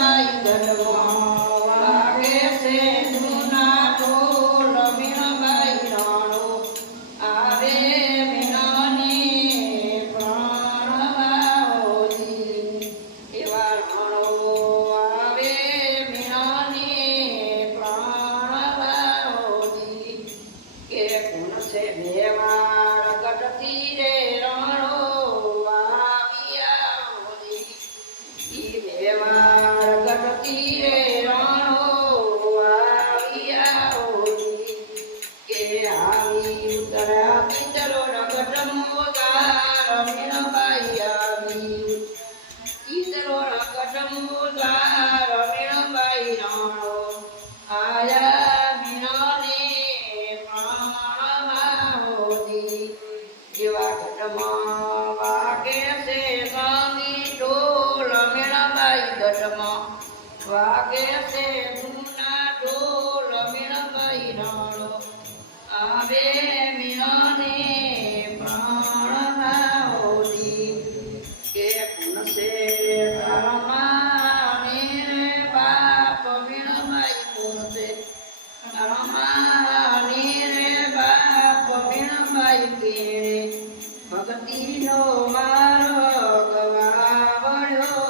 மறைந்தருவான் સંકેણે ભક્તિનો માર્ગ વાવડ્યો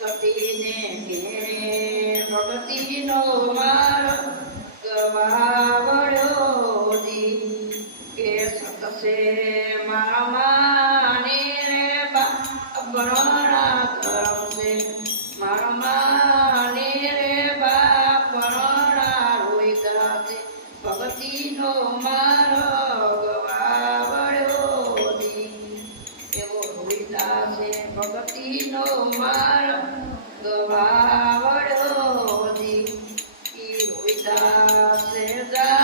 સતીને કેણે ભક્તિનો માર્ગ વાવડ્યો કે સતસે મામાને રે બાપરણા કરશે મામાને રે બાપરણા રોઈ દાશે ભક્તિનો મારો ભક્તિનો માર્ગ ગવાવડો દી ઈ રોઈતા સેદા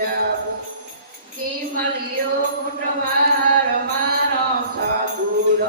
જાઓ. કી મળ્યો કુટુંબાર મારો સાધુર